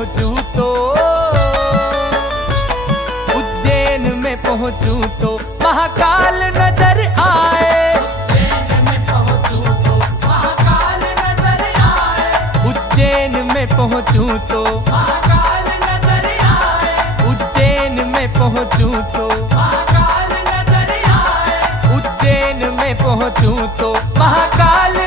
पहुंचूं तो, उज्जैन में पहुंचूं तो महाकाल नजर आए। उज्जैन में पहुंचूं तो महाकाल नजर आए। उज्जैन में पहुंचूं तो महाकाल नजर आए। उज्जैन में पहुंचूं तो महाकाल नजर आए। उज्जैन में पहुंचूं तो महाकाल